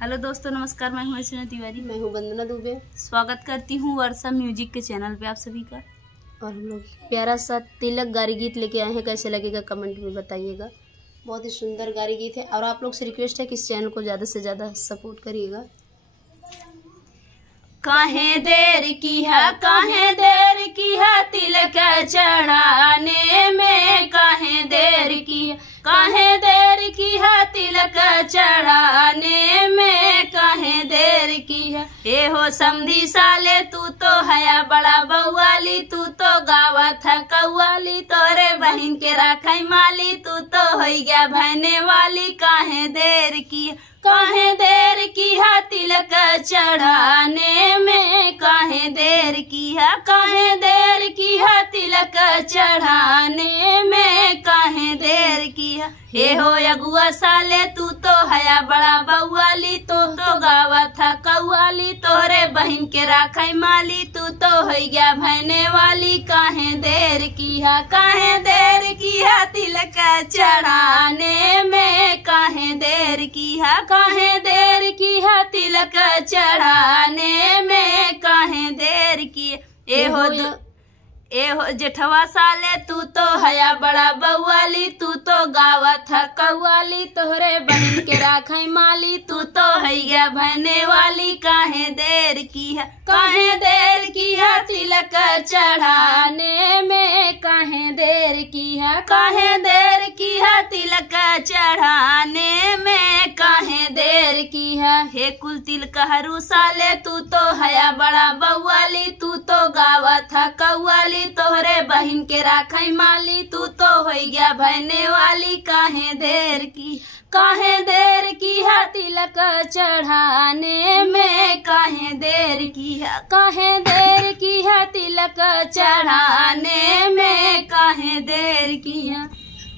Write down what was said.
Hello दोस्तों, नमस्कार। मैं हूं ऐश्वर्या तिवारी। मैं हूं वंदना दुबे। स्वागत करती हूं वर्षा म्यूजिक के चैनल पे आप सभी का। और हम लोग प्यारा सा तिलक गारी गीत लेके आए हैं। कैसे लगेगा कमेंट में बताइएगा। बहुत ही सुंदर गारी गीत है और आप लोग से रिक्वेस्ट है कि इस चैनल को ज़्यादा से ज़्यादा सपोर्ट करिएगा। काहे देर की है, काहे देर की है तिलक चढ़ाने में, काहे देर की है, काहे देर की है तिलक चढ़ाने में, काहे देर की है। ए हो समधी साले तू तो हया बड़ा बउआली, तू तो गावा था कौआली, तोरे बहन के राखई माली, तू तो हो गया भैने वाली। काहे देर की है, काहे देर की है तिलक चढ़ाने में, काहे देर की है, काहे देर की है तिलक चढ़ाने में, काहे देर की है। हे हो अगुआ साले तू तो हया बड़ा बउआली, तू तो गावा था कौआली, तोरे बहन के राखई माली, तू तो हो गया भैने वाली। काहे देर की है, काहे देर की है तिलक चढ़ाने में, काहे देर की है, काहे देर की है तिलक चढ़ाने में, काहे देर की। ए हो जेठवा साले तू तो हया बड़ा बउआली, तू तो गावा था कौआली, तोहरे बहन के राखई माली, तू तो है गया भैने वाली। काहे देर की है, काहे देर की है तिलक चढ़ाने में, काहे देर की है, काहे देर की है तिलक चढ़ाने में, काहे देर की है। हे कुल तिलक हरू साले तू तो हया बड़ा बउआली, तू तो गावा था कौआली, तोहरे बहन के राखई माली, तू तो हो गया भैने वाली। काहे देर की, काहे देर की है तिलक चढ़ाने में, काहे देर की है, काहे देर की है तिलक चढ़ाने में, काहे देर की है।